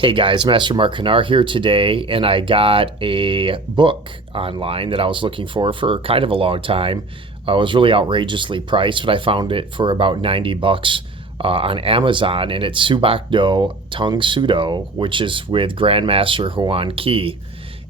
Hey guys, Master Mark Hanar here today, and I got a book online that I was looking for kind of a long time. It was really outrageously priced, but I found it for about 90 bucks on Amazon, and it's Bahk Tangsoodo, which is with Grandmaster Hwang.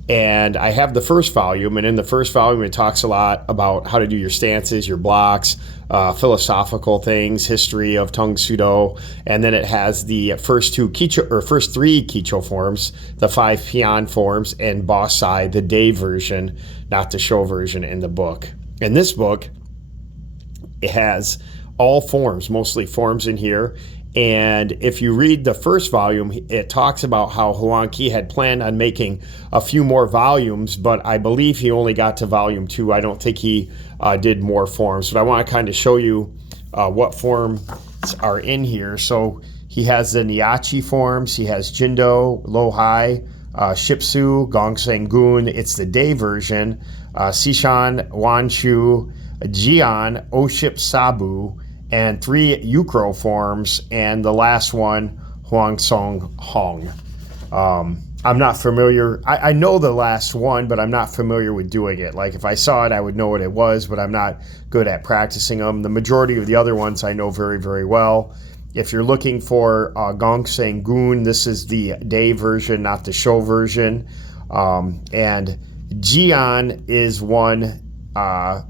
And I have the first volume, and in the first volume, it talks a lot about how to do your stances, your blocks, philosophical things, history of Tangsoodo, and then it has the first three Kicho forms, the 5 Pian forms, and Boss Side, the day version, not the show version in the book. In this book, it has all forms, mostly forms in here. And if you read the first volume, it talks about how Hwang had planned on making a few more volumes, but I believe he only got to volume 2. I don't think he did more forms, but I want to kind of show you what forms are in here. So he has the Nyachi forms, he has Jindo, Lohai, Shipsu, Gongsangun, it's the day version, Sishan, Wanshu, Jian, Oship Sabu, and 3 Ukro forms, and the last one, Hwang Song Hong. I'm not familiar. I know the last one, but I'm not familiar with doing it. Like if I saw it, I would know what it was, but I'm not good at practicing them. The majority of the other ones I know very, very well. If you're looking for Gong Sang Goon, this is the day version, not the show version. And Jian is one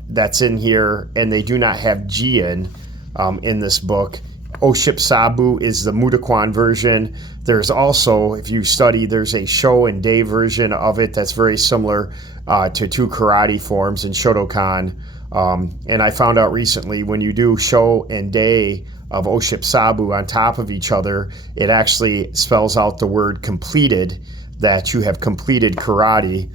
that's in here, and they do not have Jian in this book. Oship Sabu is the Mudokwan version. There's also, if you study, there's a show and day version of it that's very similar to 2 karate forms in Shotokan. And I found out recently when you do show and day of Oship Sabu on top of each other, it actually spells out the word completed, that you have completed karate.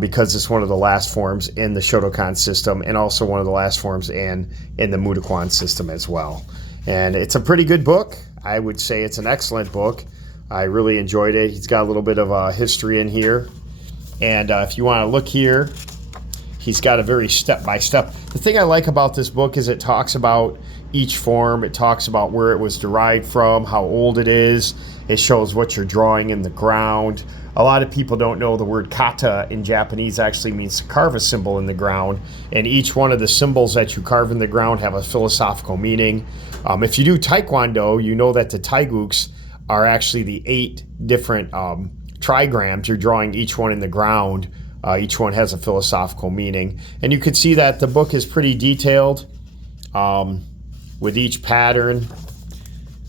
Because it's one of the last forms in the Shotokan system and also one of the last forms in the Mudokwan system as well. And it's a pretty good book. I would say it's an excellent book. I really enjoyed it. He's got a little bit of history in here. And if you want to look here, he's got a very step-by-step. The thing I like about this book is it talks about each form. It talks about where it was derived from, how old it is. It shows what you're drawing in the ground. A lot of people don't know the word kata in Japanese actually means to carve a symbol in the ground, and each one of the symbols that you carve in the ground have a philosophical meaning. If you do Taekwondo, you know that the taiguks are actually the 8 different trigrams. You're drawing each one in the ground. Each one has a philosophical meaning, and you can see that the book is pretty detailed with each pattern.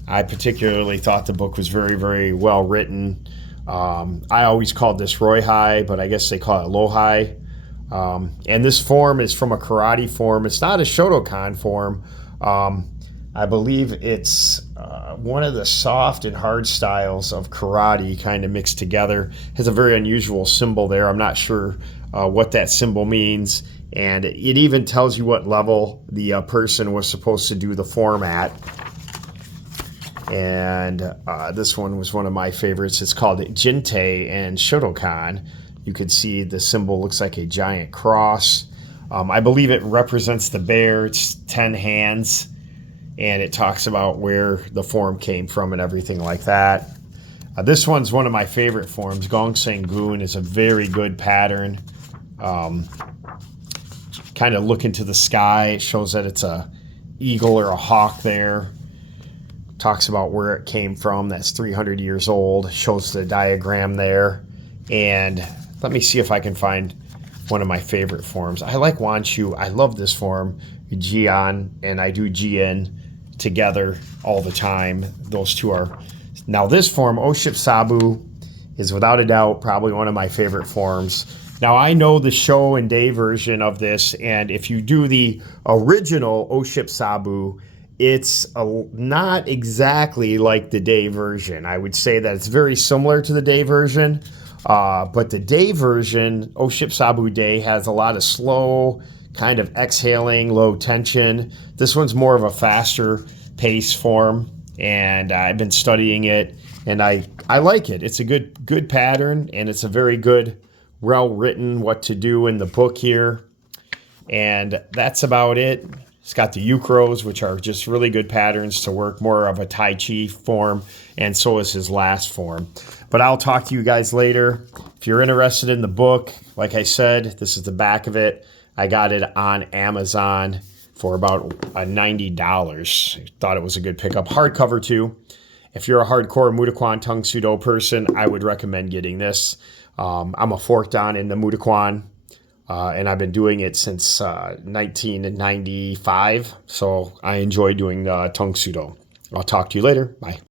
I particularly thought the book was very, very well written. I always called this Roihai, but I guess they call it Lohai. And this form is from a karate form. It's not a Shotokan form. I believe it's one of the soft and hard styles of karate kind of mixed together. It has a very unusual symbol there. I'm not sure what that symbol means. And it even tells you what level the person was supposed to do the form at. And this one was one of my favorites. It's called Jintei and Shotokan. You can see the symbol looks like a giant cross. I believe it represents the bear. It's 10 hands. And it talks about where the form came from and everything like that. This one's one of my favorite forms. Gong Sangun is a very good pattern. Kind of look into the sky. It shows that it's a eagle or a hawk there. Talks about where it came from. That's 300 years old. Shows the diagram there. And let me see if I can find one of my favorite forms. I like Wanshu. I love this form. Jian and I do Jian together all the time. Those two are. Now this form, Oship Sabu, is without a doubt probably one of my favorite forms. Now I know the show and day version of this, and if you do the original Oship Sabu, it's not exactly like the day version. I would say that it's very similar to the day version, but the day version, Oship Sabu Day, has a lot of slow, kind of exhaling, low tension. This one's more of a faster pace form, and I've been studying it, and I like it. It's a good pattern, and it's a very good, well-written what to do in the book here. And that's about it. It's got the Ukros, which are just really good patterns to work, more of a Tai Chi form. and so is his last form. But I'll talk to you guys later. If you're interested in the book, like I said, this is the back of it. I got it on Amazon for about $90. Thought it was a good pickup. Hardcover too. If you're a hardcore Mudokwan Tangsoodo person, I would recommend getting this. I'm a fourth dan in the Mudokwan, and I've been doing it since 1995. So I enjoy doing Tangsoodo. I'll talk to you later. Bye.